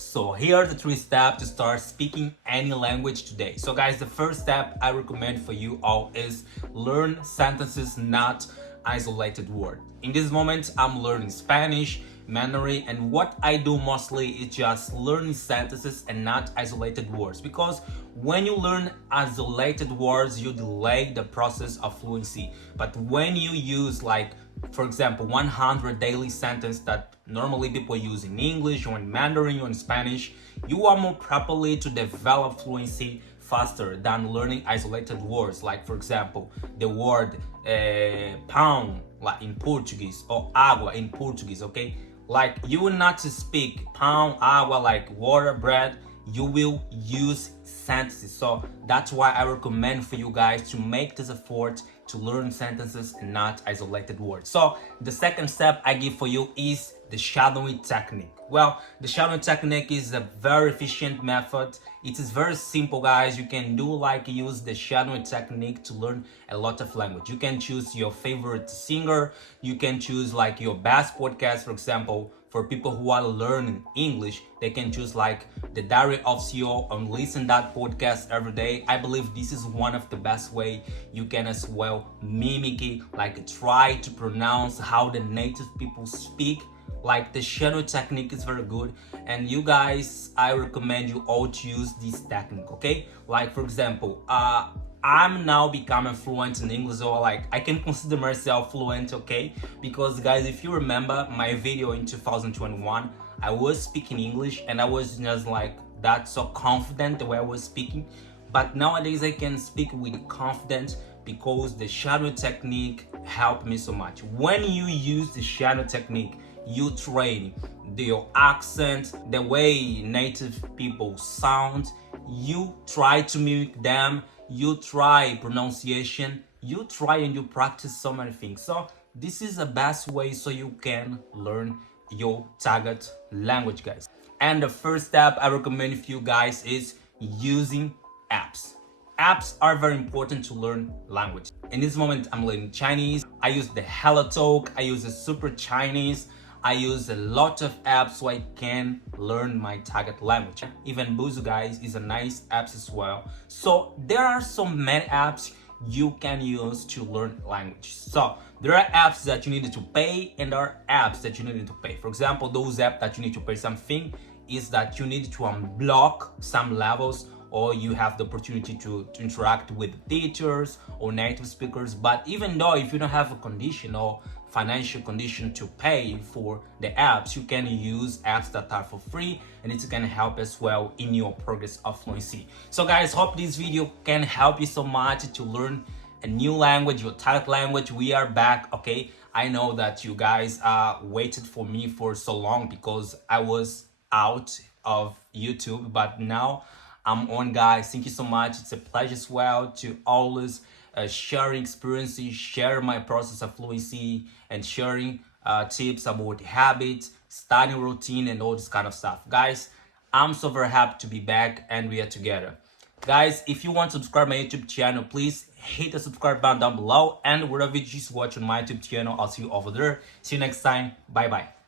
So here are the 3 steps to start speaking any language today. So guys, the first step I recommend for you all is learn sentences, not isolated word. In this moment, I'm learning Spanish, Mandarin, and what I do mostly is just learning sentences and not isolated words, because when you learn isolated words, you delay the process of fluency. But when you use, like, for example, 100 daily sentence that normally people use in English or in Mandarin or in Spanish, you are more properly to develop fluency faster than learning isolated words. Like, for example, the word pão, like in Portuguese, or água in Portuguese, okay? Like, you will not speak pão, água, like water, bread. You will use sentences. So that's why I recommend for you guys to make this effort to learn sentences and not isolated words. So the second step I give for you is the shadowing technique. Well, the shadowing technique is a very efficient method. It is very simple, guys. You can use the shadowing technique to learn a lot of language. You can choose your favorite singer. You can choose like your best podcast, for example. For people who are learning English, they can choose like the Diary of CEO and listen that podcast every day. I believe this is one of the best way you can as well mimic it, like try to pronounce how the native people speak. Like the shadow technique is very good, and you guys, I recommend you all to use this technique, okay? Like, for example, I'm now becoming fluent in English, or like I can consider myself fluent, okay? Because guys, if you remember my video in 2021, I was speaking English and I was just like that, so confident the way I was speaking. But nowadays I can speak with confidence because the shadow technique helped me so much. When you use the shadow technique, you train your accent, the way native people sound, you try to mimic them, you try pronunciation, you try and you practice so many things. So this is the best way so you can learn your target language, guys. And the first step I recommend for you guys is using apps. Apps are very important to learn language. In this moment, I'm learning Chinese. I use the HelloTalk, I use the Super Chinese, I use a lot of apps so I can learn my target language. Even Busuu, guys, is a nice app as well. So there are so many apps you can use to learn language. So there are apps that you need to pay and there are apps that you need to pay. For example, those apps that you need to pay something is that you need to unblock some levels, or you have the opportunity to interact with teachers or native speakers. But even though if you don't have a condition or financial condition to pay for the apps, you can use apps that are for free, and it's gonna help as well in your progress of fluency. So guys, hope this video can help you so much to learn a new language, your target language. We are back, okay? I know that you guys waited for me for so long because I was out of YouTube, but now I'm on, guys. Thank you so much. It's a pleasure as well to always sharing experiences, share my process of fluency, and sharing tips about habits, study routine, and all this kind of stuff. Guys, I'm so very happy to be back and we are together. Guys, if you want to subscribe my YouTube channel, please hit the subscribe button down below, and wherever you just watch on my YouTube channel, I'll see you over there. See you next time. Bye bye.